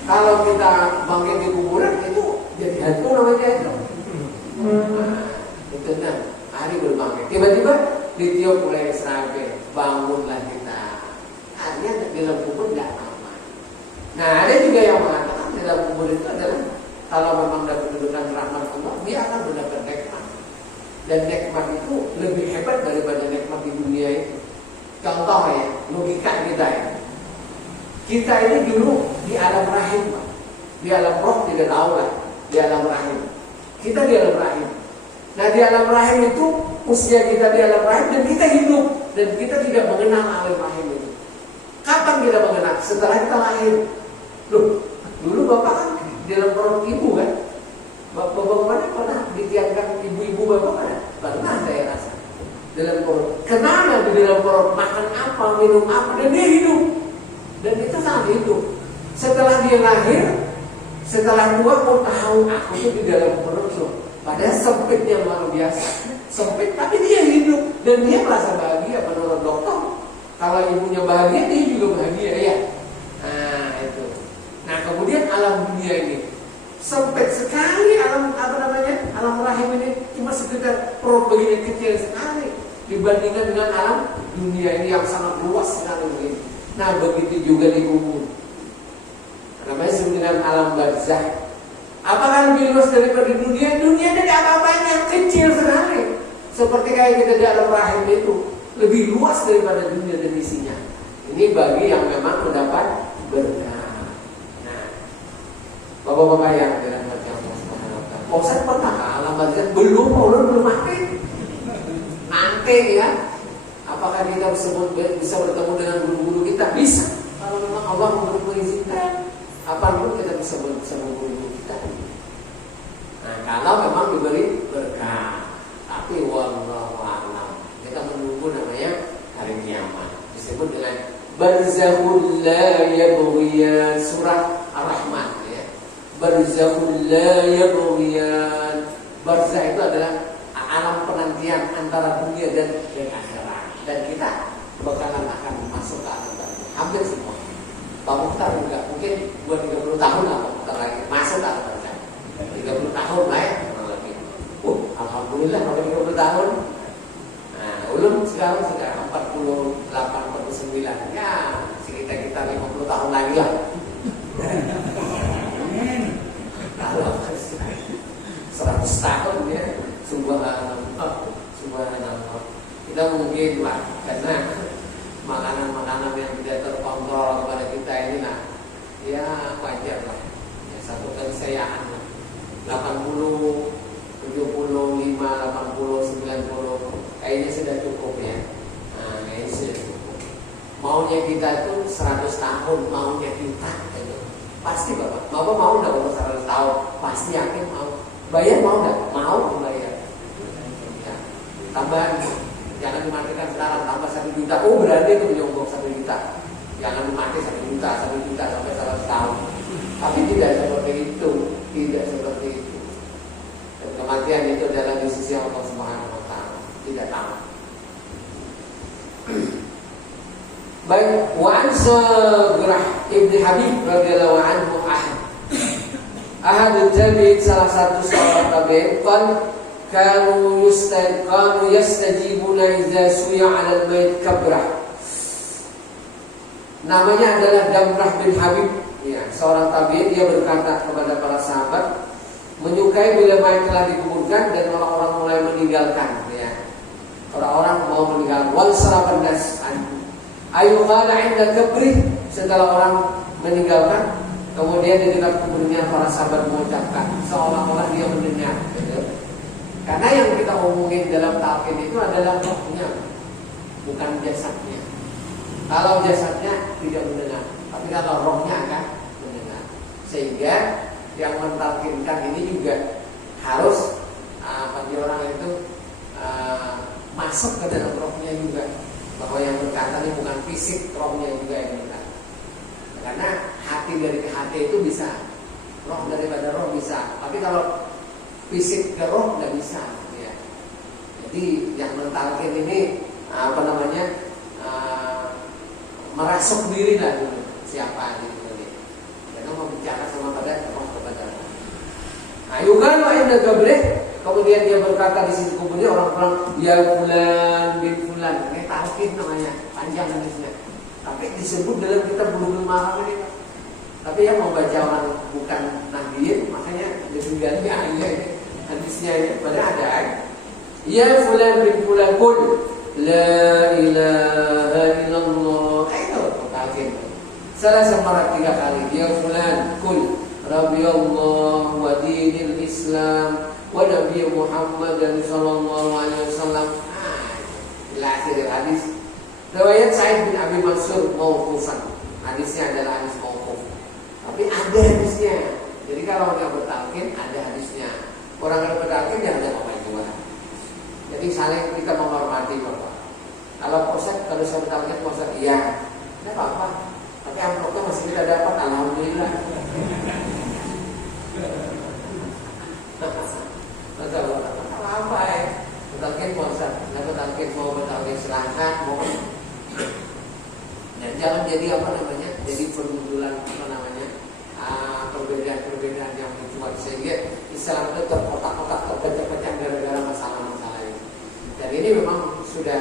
Kalau kita bangkit di kuburan itu jadi hantu namanya itu. Nah, itu kan hari berbangkit. Tiba-tiba ditiup oleh Israfil, bangunlah kita. Artinya dalam kubur nggak aman. Nah ada juga yang mengatakan dalam kubur itu adalah kalau memang dapat kedudukan rahmat Allah, dia akan mendapat nikmat. Dan nikmat itu lebih hebat daripada nikmat di dunia itu. Contoh ya, logika kita ya. Kita ini dulu di alam rahim, Pak. Di alam roh tidak tahu lah. Di alam rahim. Kita di alam rahim. Nah di alam rahim itu usia kita di alam rahim dan kita hidup dan kita tidak mengenal alam rahim itu. Kapan kita mengenal? Setelah kita lahir. Loh, bapak kan di dalam perut ibu kan. Bapak mana pernah ditiangkan ibu-ibu bapak mana? Pernah saya rasa. Dalam perut. Kenapa di dalam perut makan apa, minum apa, dan dia hidup. Dan itu sangat hidup. Setelah dia lahir, setelah tua mau tahu aku tuh di dalam perut loh. Padahal sempitnya luar biasa. Sempit tapi dia hidup dan dia merasa bahagia menurut dokter. Kalau ibunya bahagia, dia juga bahagia ya. Nah itu. Nah kemudian alam dunia ini sempit sekali, alam alam rahim ini cuma sekedar perut begini kecil sekali dibandingkan dengan alam dunia ini yang sangat luas sekali begini. Nah begitu juga di kubur. Namanya sebenarnya alam barzah. Apakah lebih luas daripada dunia? Dunia dari apa-apanya kecil sekali. Seperti kayak kita di alam rahim itu lebih luas daripada dunia dan isinya. Ini bagi yang memang mendapat berkah. Nah, bapak-bapak yang dirahmati Allah Subhanahu wa taala. Ustaz pernah alam barzah? Belum mati. Nanti ya. Apakah kita bisa bertemu dengan guru-guru kita? Bisa. Kalau memang Allah memberi mengizinkan, apapun kita bisa bersama guru-guru kita. Nah, kalau memang diberi berkah. Tapi wallahu a'lam. Kita menunggu namanya hari kiamat. Disebut dengan barzakhul la yabghiyan, surah Ar-Rahman ya. Barzakhul la yabghiyan. Barzakh itu adalah alam penantian antara dunia dan akhirat. Dan kita bakalan akan masuk ke alam barzakh. Hampir semua. Pak Mukhtar juga mungkin buat 30 tahun lah Pak Mukhtar lagi masuk ke alam barzakh. 30 tahun lah ya. Alhamdulillah kalau 30 tahun. Nah, ulum sekarang sudah 48, 49. Ya, sekitar 50 tahun lagi lah. Kalau 100 tahun ya, subhanallah. Kita mungkin lah karena makanan-makanan yang tidak terkontrol kepada kita ini nah, ya wajar lah. Ya, satu keniscayaan 80 75, 80, 90 kayaknya sudah cukup ya. Nah, kayaknya sudah cukup. Maunya kita itu 100 tahun, maunya kita gitu. Pasti Bapak mau enggak umur 100 tahun? Pasti yakin mau. Bayar mau enggak? Mau bayar. Ya. Tambahan, jangan dimatikan sekarang, tambah 1 juta. Oh berarti itu menyogok 1 juta. Jangan dimati 1 juta sampai 100 tahun. Tapi tidak seperti itu, tidak seperti itu. Kematian itu adalah di sisi Allah Subhanahu wa taala, tidak tahu. Baik, wa an Sagrah Ibnu Habib radhiyallahu anhu ahad tabi'in, salah satu sahabat tabi'in, kanu yastajibuna idza suya 'ala al-mayt kabrah. Namanya adalah Damrah bin Habib, ya, seorang tabi'in. Dia berkata kepada para sahabat, menyukai bila mayat telah dikuburkan dan orang-orang mulai meninggalkan ya. Orang-orang mau meninggalkan wal saraban nas ayu qala 'inda kabri, setelah orang meninggalkan kemudian di dekat kuburnya para sahabat mengucapkan seolah-olah dia mendengar gitu. Karena yang kita omongin dalam talqin itu adalah rohnya, bukan jasadnya. Kalau jasadnya tidak mendengar, tapi kalau rohnya akan mendengar. Sehingga yang mentalkinkan ini juga harus bagi orang itu masuk ke dalam rohnya juga, bahwa yang berkata ini bukan fisik, rohnya juga yang berkata. Karena hati dari hati itu bisa, roh daripada roh bisa, tapi kalau fisik ke roh nggak bisa ya. Jadi yang mentalkin ini merasuk diri lah dulu siapa gitu. Karena mau bicara sama pada roh. Ayukan wa inna gabrih, kemudian dia berkata di sisi kuburnya orang-orang ya fulan bin fulan. Ini talqin namanya, panjang hadisnya. Tapi disebut dalam kitab Bulughul Maram ini. Tapi yang mau baca orang bukan nabiin, makanya ditinggalnya aja hadisnya ini. Padahal ada ya fulan bin fulan kul la ilaha illallah. Itu talqin. Salah semarak 3 kali. Ya fulan kul Rabbi Allah wa dinil Islam wa Nabi Muhammad sallallahu alaihi wasallam. Ila akhir hadis. Riwayat Sa'id bin Abi Mansur mauqufan. Hadisnya adalah hadis mauquf. Tapi Tapi ada hadisnya. Jadi kalau nggak bertalkin ada hadisnya. Orang yang bertalkin ya ada apa juga. Jadi saling kita menghormati Bapak. Kalau Ustaz, kalau saya bertalkin Ustaz, iya, tidak apa-apa. Tapi amplopnya masih kita dapat, alhamdulillah. Apa ya? Bertalkin Ustaz, nggak bertalkin mau bertalkin silahkan, mau. Dan jangan jadi apa namanya? Jadi permudulan apa namanya? Perbedaan-perbedaan yang dibuat sehingga Islam itu terkotak-kotak, terpecah-pecah gara-gara masalah-masalah ini. Dan ini memang sudah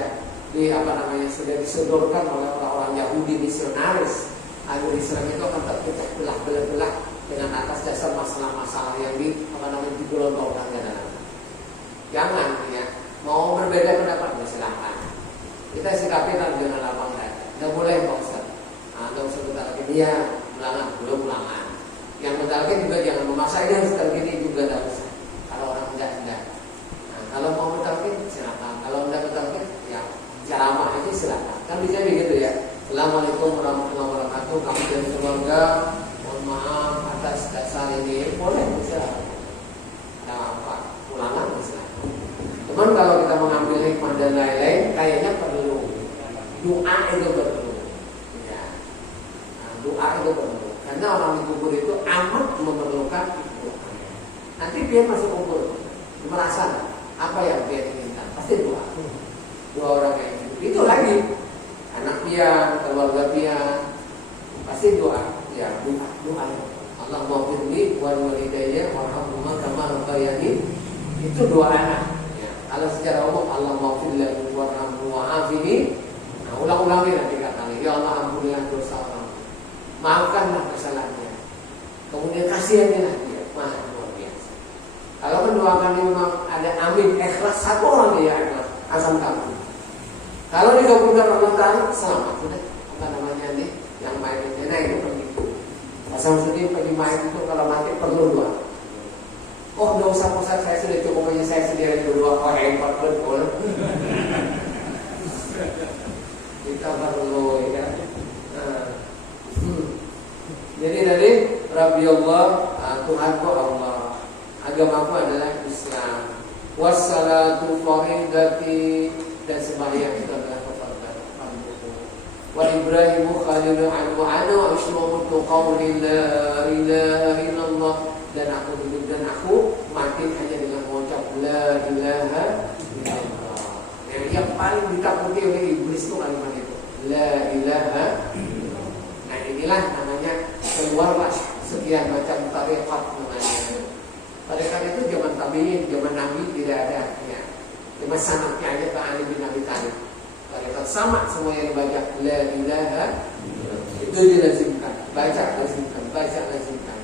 sudah disodorkan oleh orang-orang Yahudi misionaris agar Islam itu akan terpecah belah dengan atas dasar masalah-masalah yang digelontorkan ke dalam. Jangan ya, mau berbeda pendapat silakan. Kita sikapi dengan lapang dada. Nggak boleh Pak Ustaz. Nggak usah bertalkin dia ulangan, belum ulangan. Yang bertalkin juga jangan memaksa ini harus tergini juga tidak usah. Kalau orang tidak. Nah, kalau mau bertalkin silakan. Kalau tidak bertalkin ya ceramah aja silakan. Kan bisa begitu ya. Assalamualaikum warahmatullahi wabarakatuh. Kami dan keluarga mohon maaf atas dasar ini. Boleh silakan. Nah, apa? Ulangan silakan. Cuman kalau kita mengambil hikmah dan lain-lain, kayaknya perlu doa itu perlu. Ya. Nah, doa itu perlu. Karena orang dikubur itu amat memerlukan doa. Nanti dia masuk kubur, merasa apa yang dia inginkan, pasti doa. Dua orang yang itu lagi, anak dia, keluarga dia, pasti doa. Ya doa. Allah maghfirli wa walidayya warhamhuma kama rabbayani. Itu doa anak. Ya. Kalau secara umum Allah maghfirli warhamhu wa'afini. Nah, ulang-ulangi nanti kata ya Allah ampunilah dosa orang. Maafkanlah kesalahannya. Kemudian kasihanilah dia. Luar biasa. Kalau mendoakan memang ada amin ikhlas satu orang dia ikhlas asam kamu. Kalau dikabulkan Allah Taala selamat sudah. Apa namanya nih yang main ini nah itu pergi. Asam sedih pergi main itu kalau mati perlu doa. Oh nggak usah pusat saya sudah cukup aja saya sendiri berdoa. Oh hebat betul. Kita perlu ya. Jadi dari Rabbi Allah, Tuhanku Allah, agamaku adalah Islam. Wassalatu faridati, dan sembahyang itu adalah kefarduan. Wa Ibrahimu khalilu anhu ana wa asyrafu qawli la ilaha illallah, dan aku hidup dan aku mati hanya dengan mengucap la ilaha illallah. Yang paling ditakuti oleh iblis itu kalimat itu, la ilaha illallah. Nah inilah namanya keluarlah sekian macam tarekat namanya. Tarekat itu zaman tabiin, zaman Nabi tidak ada ya. Cuma sanadnya aja ke Ali bin Abi Thalib. Tarekat sama semua yang dibaca la ilaha itu dilazimkan, baca lazimkan.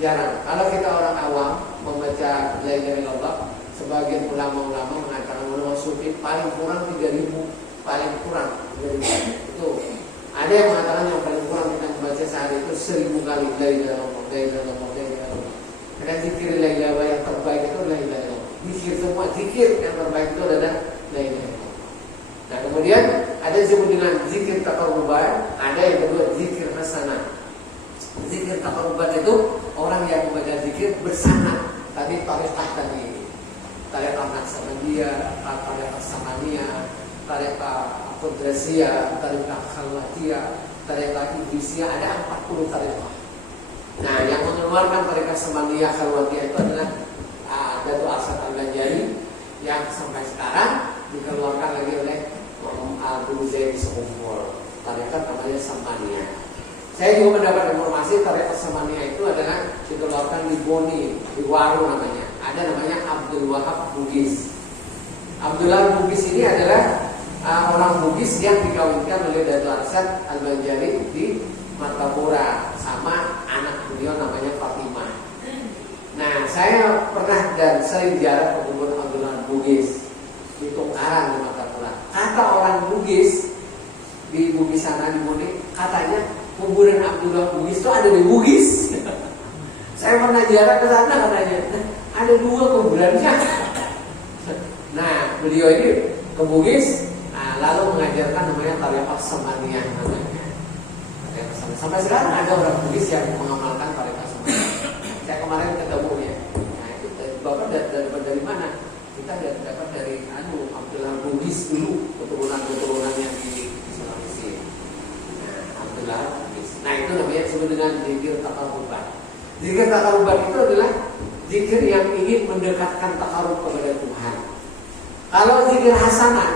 Jarang. Kalau kita orang awam membaca la ilaha illallah, sebagian ulama-ulama mengatakan ulama sufi paling kurang 3.000, paling kurang 3.000. Itu ada yang mengatakan yang paling kurang kita membaca sehari itu 1.000 kali la ilaha illallah. Dan zikir la ilaha yang terbaik itu la ilaha illallah. Zikir semua zikir yang terbaik itu adalah la ilaha illallah. Nah kemudian ada yang disebut dengan zikir taqarruban, ada yang kedua zikir hasanah. Zikir taqarruban itu orang yang membaca zikir bersanad. Tadi tarekat tadi, tarekat Naqsabandiyah, tarekat Samaniyah, tarekat Qudresiyah, tarekat Khalwatiyah, tarekat Idrisiyah, ada 40 tarekat. Nah, yang mengeluarkan tarekat Samaniyah Khalwatiyah itu adalah Datuk Asad Al-Banjari yang sampai sekarang dikeluarkan lagi oleh Abu Zaid Sohumur. Tarekat namanya Samaniyah. Saya juga mendapat informasi tarekat Samaniyah itu adalah dikeluarkan di Boni, di Waru namanya. Ada namanya Abdul Wahab Bugis. Abdul Wahab Bugis ini adalah orang Bugis yang dikawinkan oleh Datuk Asad Al-Banjari di Martapura sama anak beliau namanya Fatimah. Nah, saya pernah dan sering ziarah ke kubur Abdul Wahab Bugis di Tungkaran di Martapura. Kata orang Bugis di Bugis sana di Boni, katanya kuburan Abdul Wahab Bugis itu ada di Bugis. Saya pernah ziarah ke sana katanya. Ada 2 kuburannya. Nah, beliau ini ke Bugis, lalu mengajarkan namanya tarekat Samaniyah namanya. Tarekat Vipassana. Sampai sekarang ada orang Bugis yang mengamalkan Vipassana. Saya kemarin ketemu ya. Nah itu Bapak dari mana? Kita dapat dari Abdullah Bugis dulu, keturunan yang di Sulawesi. Nah, Abdullah Bugis. Nah itu namanya disebut dengan zikir taqarruban. Zikir taqarruban itu adalah zikir yang ingin mendekatkan takarub kepada Tuhan. Kalau zikir hasanah,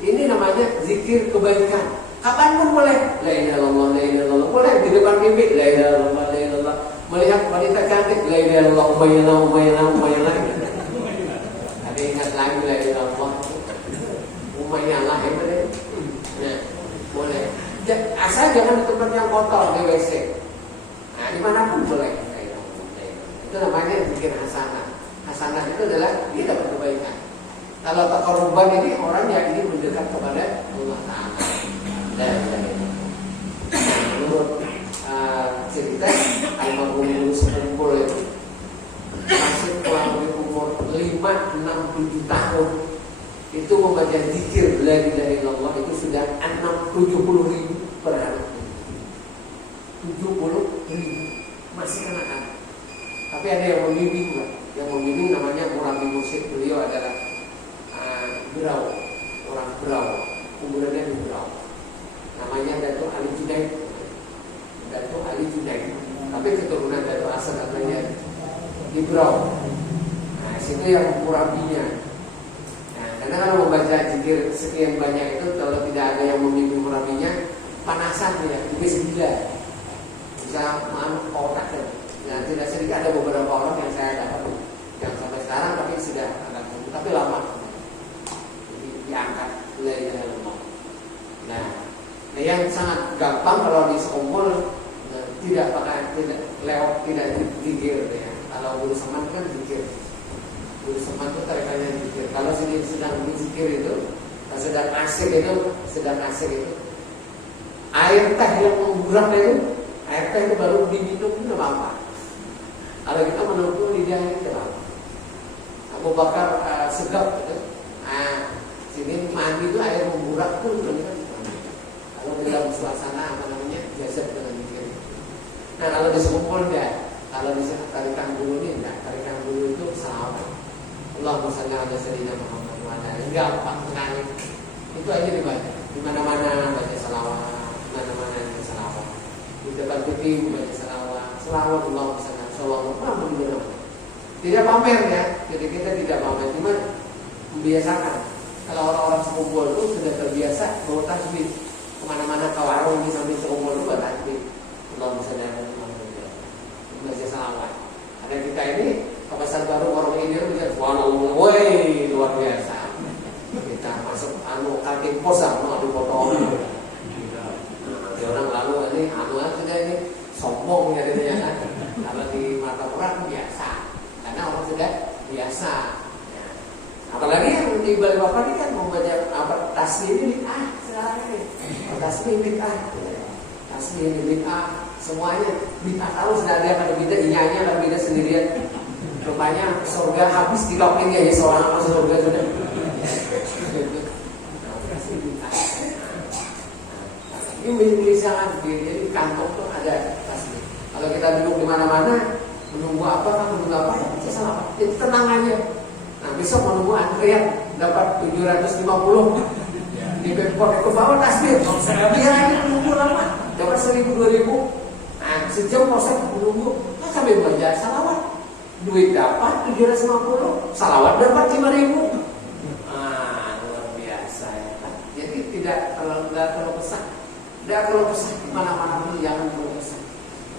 ini namanya zikir kebaikan. Kapanpun boleh. La ilaha illallah, la ilaha illallah. Boleh di depan mimpi. La ilaha illallah, la ilaha illallah. Melihat wanita cantik. La ilaha illallah, umayyana, umayyana, umayyana. Ada ingat lagi la ilaha illallah. Umayyana itu deh. Nah, boleh. Asal jangan di tempat yang kotor, di WC. Nah, dimanapun boleh. Itu namanya zikir hasanah. Hasanah itu adalah dia dapat kebaikan. Kalau taqarruban ini orang yang ingin mendekat kepada Allah Ta'ala. Dan menurut cerita almarhum sekumpul itu masih kurang lebih umur 5, 6, 7 tahun itu membaca zikir la ilaha illallah itu sudah 70.000 per hari. 70.000 masih anak-anak. Tapi ada yang membimbing, yang membimbing namanya murabi mursyid. Beliau adalah Berau, orang Berau, kuburannya di Berau. Namanya Datuk Ali Junaid. Datuk Ali Junaid. Tapi keturunan Datuk Asad katanya di Berau. Nah, situ yang murabinya. Nah, karena kalau membaca zikir sekian banyak itu, kalau tidak ada yang membimbing murabinya, panasan ya, habis gila. Bisa manut otak kan. Nah, tidak sedikit ada beberapa orang yang saya dapat yang sampai sekarang tapi sudah agak tapi lama. Jadi diangkat la ilaha illallah. Nah, yang sangat gampang kalau di sekumpul tidak lewat tidak zikir ya. Kalau Guru Saman kan zikir. Guru Saman itu tarikannya zikir. Kalau sedang zikir itu, sedang asik itu, air teh yang menggurak itu, air teh itu baru diminum itu apa? Kalau kita menunggu lidah itu apa? Abu Bakar segap gitu. Nah, sini mandi itu air menggurak tuh kan. Kalau dalam suasana apa namanya jazab dengan zikir. Nah kalau di sekumpul enggak, kalau di tarikan dulu ini enggak, tarikan dulu itu salawat. Allahumma shalli ala sayyidina Muhammad wa ala alihi. Gampang sekali. Itu aja dibaca. Di mana-mana baca salawat, di mana-mana baca salawat. Di depan TV baca salawat. Salawat Allahumma shalli ala sayyidina Muhammad. Tidak pamer ya, jadi kita tidak pamer, cuma membiasakan. Kalau orang-orang sekumpul itu sudah terbiasa bawa tasbih. Kemana-mana ke warung di samping sekumpul itu bawa tasbih. Allahumma shalli ala sayyidina Muhammad. Baca salawat. Ada kita ini ke pasar baru warung ini bisa subhanallah, woi luar biasa. Kita masuk kaki pos mau dipotong. Ada orang lalu ini sudah ini sombong jadinya kan. Kalau di mata orang biasa, karena orang sudah biasa. Ya. Apalagi yang di Balikpapan ini kan membaca apa tasbih ini sekarang ini tasbih bid'ah, semuanya bid'ah. Kalau sudah ada bid'ah, nyanyi ada bid'ah sendirian. Rupanya surga habis di lokeng ya seorang masuk surga sudah. Ini menjadi sangat jadi kantong tuh ada tasbih. Kalau kita duduk di mana-mana menunggu apa, itu salah. Jadi tenang aja. Nah besok menunggu antrian dapat 750 di Pemkot itu bawa tasbih. Biar aja menunggu lama. Dapat 1000, 2000. Nah sejam proses menunggu. Nah, sambil belajar salawat. Duit dapat 750, salawat dapat 5.000. Luar biasa ya. Jadi tidak terlalu besar. Tidak terlalu besar mana-mana pun jangan terlalu besar.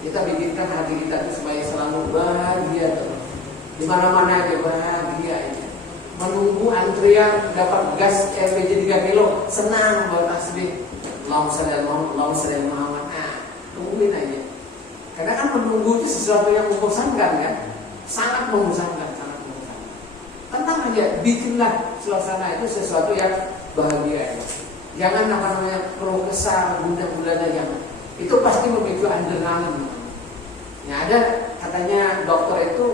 Kita bikinkan hati kita itu supaya selalu bahagia terus. Di mana-mana aja bahagia aja. Menunggu antrian dapat gas LPG 3 kilo, senang bawa tasbih. Allahumma shalli ala Muhammad, Allahumma shalli ala Muhammad. Tungguin aja. Karena kan menunggu itu sesuatu yang membosankan kan? Sangat membosankan. Tenang aja, bikinlah suasana itu sesuatu yang bahagia. Jangan keluh kesah, guna-guna jangan. Itu pasti memicu adrenalin. Ya ada katanya dokter itu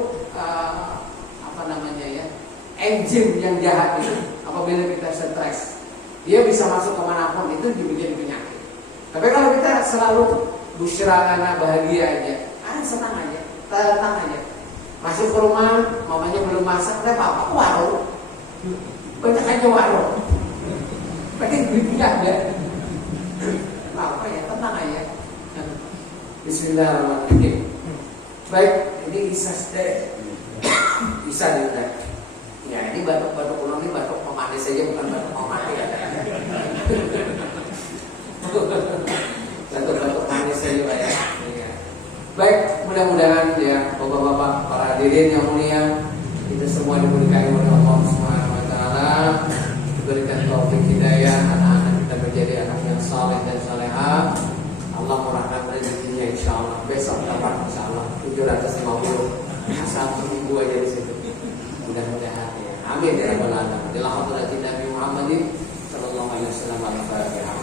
enzim yang jahat itu apabila kita stres, dia bisa masuk kemanapun itu dibikin penyakit. Tapi kalau kita selalu busyra karena bahagia aja, senang aja, tenang aja. Masuk ke rumah, mamanya belum masak, udah apa-apa ke warung, banyak aja warung, pakai duitnya ya, apa ya, tenang aja. Bismillahirrahmanirrahim. Baik, ini kisah kisah juga. Ya ini batuk-batuk kuno ini batuk pemanis saja, bukan batuk mau mati ya. Batuk-batuk manis saja Pak ya. Baik, mudah-mudahan ya bapak-bapak para hadirin yang mulia, kita semua diberkahi oleh Allah Subhanahu wa taala, diberikan taufik hidayah, anak-anak kita menjadi anak yang saleh dan salehah. Allah murahkan rezekinya insyaallah. Besok dapat insyaallah 750 asal seminggu aja di situ. Mudah-mudahan ya. Amin ya rabbal alamin. Bila hadratin Nabi Muhammad sallallahu alaihi wasallam al-Fatihah.